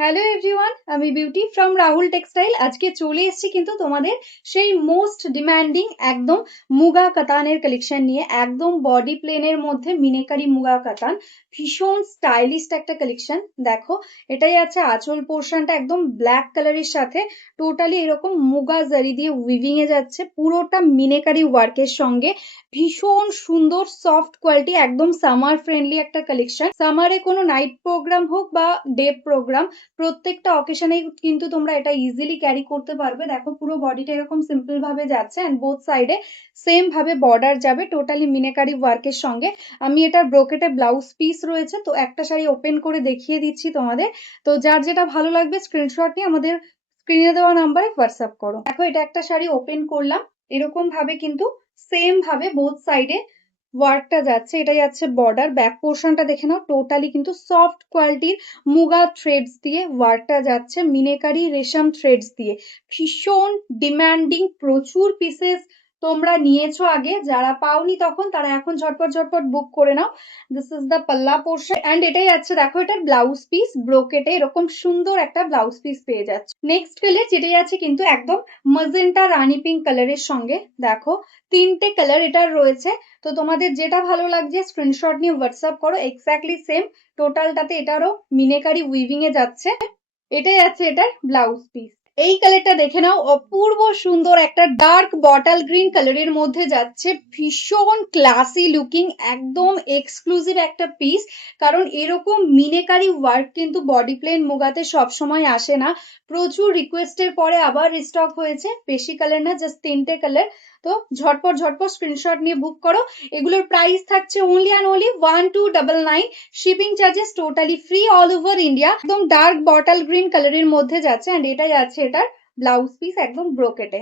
Hello everyone, আমি beauty from Rahul textile. আজকে চলে এসেছি কিন্তু তোমাদের সেই মোস্ট ডিমান্ডিং একদম মুগা কাতানের কালেকশন নিয়ে। একদম বডি প্লেনের মধ্যে মিনেকারি মুগা কাতান, ভীষণ স্টাইলিশ একটা কালেকশন। দেখো, এটাই আছে আঁচল পোর্শনটা একদম ব্ল্যাক কালারের সাথে টোটালি এরকম মুগা জারি দিয়ে উইভিং এ যাচ্ছে, পুরোটা মিনেকারি ওয়ার্কের সঙ্গে। ভীষণ সুন্দর সফট কোয়ালিটি, একদম সামার ফ্রেন্ডলি একটা কালেকশন। সামারে কোনো নাইট প্রোগ্রাম হোক বা ডে প্রোগ্রাম, প্রত্যেকটা অকেশনে কিন্তু তোমরা এটা ইজিলি ক্যারি করতে পারবে। দেখো, পুরো বডিটা এরকম সিম্পল ভাবে যাচ্ছে এন্ড বোথ সাইডে সেম ভাবে বর্ডার যাবে টোটালি মিনেকারি ওয়ার্কের সঙ্গে। আমি এটার ব্রোকেটে ব্লাউজ পিস রয়েছে, তো একটা শাড়ি ওপেন করে দেখিয়ে দিচ্ছি তোমাদের। তো যার যেটা ভালো লাগবে স্ক্রিনশট নিয়ে আমাদের স্ক্রিনে দেওয়া নাম্বারে হোয়াটসঅ্যাপ করো। দেখো, এটা একটা শাড়ি ওপেন করলাম, এরকম ভাবে কিন্তু সেম ভাবে বোথ সাইডে ওয়ার্কটা যাচ্ছে। এটা যাচ্ছে বর্ডার। ব্যাক পোর্শনটা দেখে নাও, টোটালি কিন্তু সফট কোয়ালিটির মুগা থ্রেডস দিয়ে ওয়ার্কটা যাচ্ছে, মিনেকারি রেশম থ্রেডস দিয়ে। ভীষণ ডিমান্ডিং, প্রচুর পিসেস তোমরা নিয়েছো আগে, যারা পাওনি তখন তারা এখন ঝটপট ঝটপট বুক করে নাও। দিস ইজ দ্য পাল্লা পোর্শন এন্ড এটাই আছে। দেখো, এটার ব্লাউজ পিস ব্রোকেটে এরকম সুন্দর একটা ব্লাউজ পিস পেয়ে যাচ্ছে। নেক্সট কালার যেটাই আছে কিন্তু একদম মজেন্টা রানি পিঙ্ক কালারের সঙ্গে। দেখো, তিনটে কালার এটার রয়েছে, তো তোমাদের যেটা ভালো লাগছে স্ক্রিনশট নিয়ে হোয়াটসঅ্যাপ করো। এক্স্যাক্টলি সেম টোটালটাতে এটারও মিনেকারি উইভিং এ যাচ্ছে। এটাই আছে এটার ব্লাউজ পিস। এই কালারটা দেখে নাও, অপূর্ব সুন্দর একটা ডার্ক বটল গ্রিন কালারের মধ্যে যাচ্ছে, ভীষণ ক্লাসি লুকিং, একদম এক্সক্লুসিভ একটা পিস। কারণ এরকম মিনেকারি ওয়ার্ক কিন্তু বডি প্লেন মুগাতে সবসময় আসে না। প্রচুর রিকোয়েস্টের পরে আবার রিস্টক হয়েছে। বেশি কালার না, জাস্ট তিনটে কালার। তো ঝটপট ঝটপট স্ক্রিনশট নিয়ে বুক করো। এগুলোর প্রাইস থাকছে only and only 1299। Shipping charges totally free all over India. একদম ডার্ক বটল গ্রিন কালারের মধ্যে যাচ্ছে এন্ড এটাই আছে এটার ব্লাউজ পিস একদম ব্রোকেটে।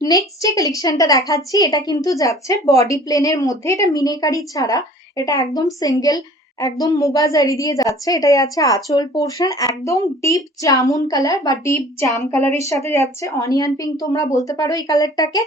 নেক্সট যে কালেকশনটা দেখাচ্ছি এটা কিন্তু যাচ্ছে বডি প্লেনের মধ্যে। এটা মিনেকারি ছাড়া, এটা একদম সিঙ্গেল একদম মুগা জারি দিয়ে যাচ্ছে। এটাই আছে আঁচল পোর্শন, একদম ডিপ জামুন কালার বা ডিপ জাম কালারের সাথে যাচ্ছে। অনিয়ন পিঙ্ক তোমরা বলতে পারো এই কালারটাকে।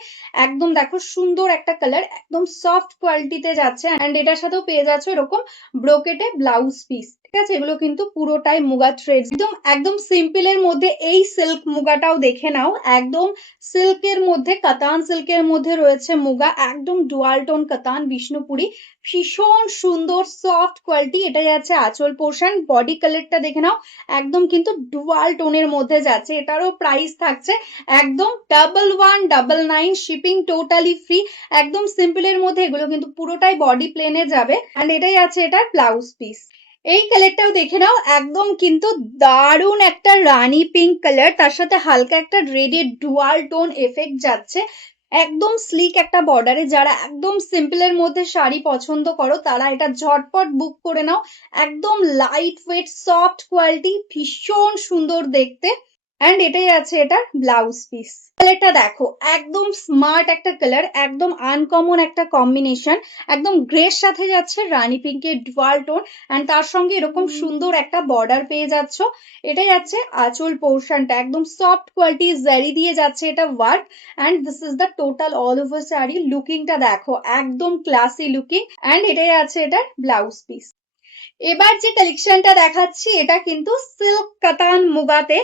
একদম দেখো, সুন্দর একটা কালার, একদম সফট কোয়ালিটিতে যাচ্ছে এন্ড এটার সাথেও পেয়ে যাচ্ছে এরকম ব্রোকেটে ব্লাউজ পিস। ঠিক আছে, এগুলো কিন্তু পুরোটাই মুগা থ্রেড, একদম একদম সিম্পল এর মধ্যে। এই সিল্ক মুগাটাও দেখে নাও, একদম সিল্কের মধ্যে, কাতান সিল্কের মধ্যে রয়েছে মুগা, একদম ডুয়াল টোন কাতান বিষ্ণুপুরি। ভীষণ সুন্দর সফট কোয়ালিটি। এটা যাচ্ছে আঁচল পোর্শন, বডি কালারটা দেখে নাও, একদম কিন্তু ডুয়াল টোনের মধ্যে যাচ্ছে। এটারও প্রাইস থাকছে একদম 1199। শিপিং টোটালি ফ্রি, একদম সিম্পল এর মধ্যে। এগুলো কিন্তু পুরোটাই বডি প্লেনে যাবে এন্ড এটাই আছে এটার ব্লাউজ পিস। এই কালারটাও দেখে নাও, একদম কিন্তু দারুণ একটা রানী পিঙ্ক কালার, তার সাথে হালকা একটা রেডের ডুয়াল টোন এফেক্ট যাচ্ছে। একদম স্লিক একটা বর্ডারে। যারা একদম সিম্পলের মধ্যে শাড়ি পছন্দ করো তারা এটা ঝটপট বুক করে নাও। একদম লাইট ওয়েট সফট কোয়ালিটি, ভীষণ সুন্দর দেখতে এন্ড এটাই আছে এটার ব্লাউজ পিস। কালারটা দেখো, একদম স্মার্ট একটা কালার, একদম আনকমন একটা কম্বিনেশন। একদম গ্রের সাথে যাচ্ছে রানী পিঙ্কের ডুয়াল টোন এন্ড তার সঙ্গে এরকম সুন্দর একটা বর্ডার পেয়ে যাচ্ছ। এটাই আছে আঁচল পোর্শনটা, একদম সফট কোয়ালিটি জারি দিয়ে যাচ্ছে এটা work and this is the total all over sari. লুকিংটা দেখো, একদম ক্লাসি লুকিং এন্ড এটাই আছে এটার ব্লাউজ পিস। এবার যে কালেকশনটা দেখাচ্ছি এটা কিন্তু সিল্ক কাতান মুগাতে,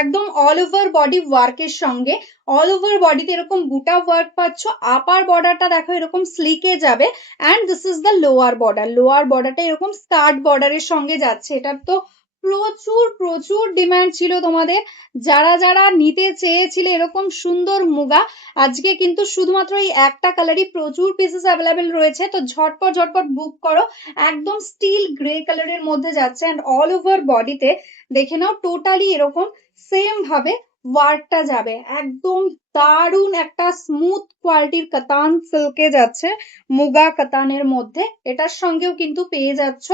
একদম অল ওভার বডি ওয়ার্কের সঙ্গে। অল ওভার বডিতে এরকম বুটা ওয়ার্ক পাচ্ছ। আপার বর্ডারটা দেখো এরকম স্লিকে যাবে and this is the lower border. Lower বর্ডারটা এরকম স্কার্ট বর্ডারের সঙ্গে যাচ্ছে। এটা তো প্রচুর প্রচুর ডিমান্ড ছিল তোমাদের, যারা যারা নিতে চেয়েছিলে এরকম সুন্দর মুগা। আজকে কিন্তু শুধুমাত্র এই একটা কালারই প্রচুর পিসেস অ্যাভেলেবেল রয়েছে, তো ঝটপট ঝটপট বুক করো। একদম স্টিল গ্রে কালারের মধ্যে যাচ্ছে এন্ড অল ওভার বডিতে দেখে নাও টোটালি এরকম সেম ভাবে ওয়ার্কটা যাবে। একদম দারুণ একটা স্মুথ কোয়ালিটির কাতান সিল্কে যাচ্ছে মুগা কাতানের মধ্যে। এটার সঙ্গেও কিন্তু পেয়ে যাচ্ছ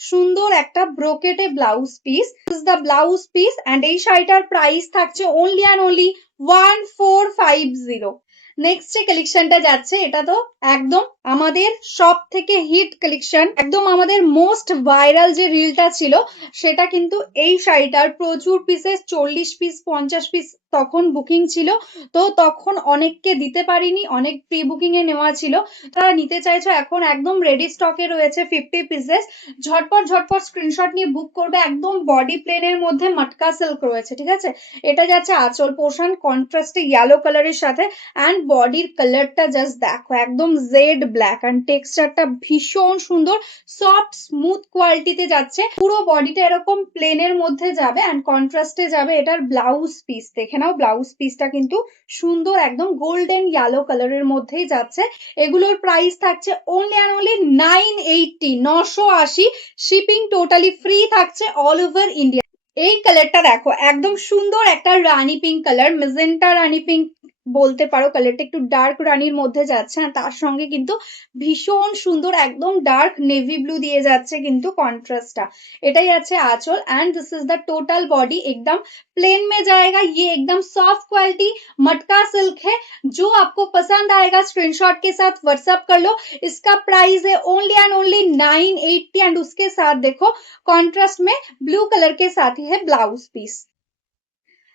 সুন্দর একটা ব্রোকেটে blouse piece. This the blouse piece and এই শাড়িটার প্রাইস থাকছে অনলি অ্যান্ড অনলি 1450। নেক্সট যে কালেকশনটা যাচ্ছে এটা তো একদম আমাদের সব থেকে হিট কালেকশন, একদম আমাদের মোস্ট ভাইরাল যে রিলটা ছিল সেটা কিন্তু এই শাড়িটার প্রচুর পিসেস, 40 পিস 50 পিস তখন বুকিং ছিল। তো তখন অনেককে দিতে পারিনি, অনেক প্রি বুকিং এ নেওয়া ছিল। তারা নিতে চাইছো এখন একদম রেডি স্টকে রয়েছে 50 পিসেস। ঝটপট ঝটপট স্ক্রিনশট নিয়ে বুক করবে। একদম বডি প্লেনের মধ্যে মটকা সিল্ক রয়েছে, ঠিক আছে। এটা যাচ্ছে আঁচল পোর্শন, কন্ট্রাস্টে ইয়েলো কালারের সাথে। অ্যান্ড বডির কালারটা জাস্ট দেখো, একদম জেড ব্ল্যাক, অ্যান্ড টেক্সচারটা ভীষণ সুন্দর, সফট স্মুথ কোয়ালিটিতে যাচ্ছে। পুরো বডিটা এরকম প্লেনের মধ্যে যাবে অ্যান্ড কন্ট্রাস্টে যাবে এটার ব্লাউজ পিস। দেখে নাও ব্লাউজ পিসটা কিন্তু সুন্দর, একদম গোল্ডেন ইয়েলো কালারের মধ্যেই যাচ্ছে। এগুলোর প্রাইস থাকছে only and only 980, 980। Shipping totally free থাকছে অল ওভার ইন্ডিয়া। এই কালারটা দেখো, একদম সুন্দর একটা রানী পিঙ্ক কালার, মেজেন্টা রানী পিঙ্ক বলতে পারো। কালারটা একটু ডার্ক রানীর মধ্যে যাচ্ছে, আর তার সঙ্গে কিন্তু ভীষণ সুন্দর একদম ডার্ক নেভি ব্লু দিয়ে যাচ্ছে কিন্তু কন্ট্রাস্টটা। এটাই আছে आंचल and this is the total body. एकदम प्लेन में जाएगा, ये एकदम सॉफ्ट क्वालिटी मटका सिल्क है। जो आपको पसंद आएगा स्क्रीनशॉट के साथ व्हाट्सएप कर लो। इसका प्राइस है ओनली एंड ओनली 980 एंड उसके साथ देखो कॉन्ट्रास्ट में ब्लू कलर के साथ ही है ब्लाउज पीस।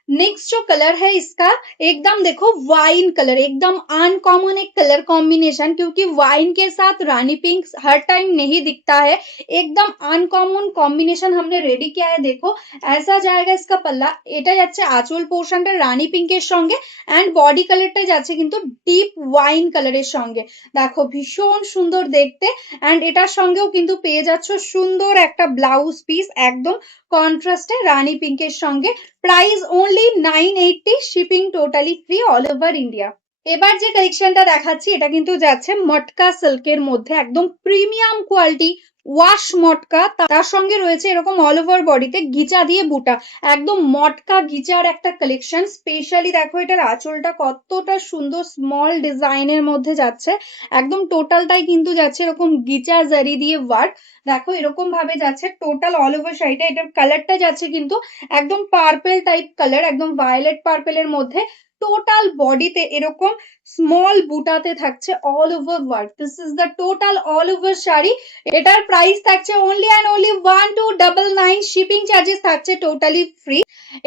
नेक्स्ट जो कलर है इसका, एकदम देखो वाइन कलर, एकदम अनकॉमन एक कलर कॉम्बिनेशन, क्योंकि वाइन के साथ रानी पिंक हर टाइम नहीं दिखता है। एकदम अनकॉमन कॉम्बिनेशन हमने रेडी किया है। देखो ऐसा जाएगा इसका पल्ला। এটা যাচ্ছে আঁচল পোর্শনটা রানী পিঙ্কের সঙ্গে, এন্ড বডি কালারটা যাচ্ছে কিন্তু ডিপ ওয়াইন কালারের সঙ্গে। দেখো ভীষণ সুন্দর দেখতে, এন্ড এটার সঙ্গেও কিন্তু পেয়ে যাচ্ছ সুন্দর একটা ব্লাউজ পিস, একদম কন্ট্রাস্টে রানী পিঙ্কের সঙ্গে। Price only 980, shipping totally free all over India. এবার যে কালেকশনটা দেখাচ্ছি এটা কিন্তু যাচ্ছে মটকা সিল্কের মধ্যে, একদম প্রিমিয়াম কোয়ালিটি ওয়াশ মটকা। তার সঙ্গে রয়েছে এরকম অল ওভার বডিতে গিচা দিয়ে বুটা, একদম মটকা গিচার একটা কালেকশন। স্পেশালি দেখো এটার আঁচলটা কতটা সুন্দর স্মল ডিজাইনের মধ্যে যাচ্ছে, একদম টোটালটাই কিন্তু যাচ্ছে এরকম গিচা জারি দিয়ে ওয়ার্ক। দেখো এরকম ভাবে যাচ্ছে টোটাল অল ওভার শাড়িটা। এটার কালারটা যাচ্ছে কিন্তু একদম পার্পেল টাইপ কালার, একদম ভায়োলেট পার্পেলের মধ্যে। টোটাল বডিতে এরকম স্মল বুটাতে থাকছে all over work. This is the total all over sari. এটার প্রাইস থাকছে only and only 1299, shipping charges থাকছে টোটালি ফ্রি।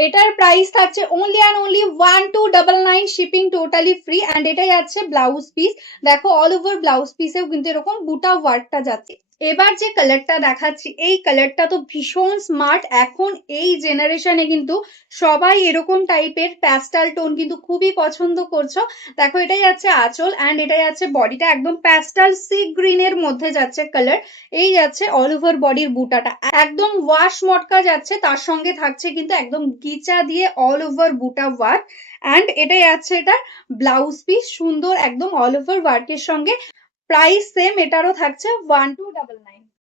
এটার প্রাইস থাকছে only and only 1299, shipping totally free. And এটাই যাচ্ছে ব্লাউজ পিস। দেখো অল ওভার ব্লাউজ পিসেও কিন্তু এরকম বুটা ওয়ার্কটা যাচ্ছে। এবার যে কালারটা দেখাচ্ছি এই কালারটা তো ভীষণ স্মার্ট। এখন এই জেনারেশনে কিন্তু সবাই এরকম টাইপের প্যাস্টাল টোন কিন্তু খুবই পছন্দ করছো। দেখো এটাই যাচ্ছে আঁচল, এন্ড এটাই যাচ্ছে বডিটা, একদম প্যাস্টাল সি গ্রিন এর মধ্যে যাচ্ছে কালার। এই যাচ্ছে অল ওভার বডির বুটাটা, একদম ওয়াশ মটকা যাচ্ছে, তার সঙ্গে থাকছে কিন্তু একদম গিচা দিয়ে অল ওভার বুটা ওয়ার্ক। এন্ড এটাই যাচ্ছে এটা ব্লাউজ পিস, সুন্দর একদম অল ওভার ওয়ার্কের সঙ্গে। প্রাইস সেম এটারও থাকছে 1299।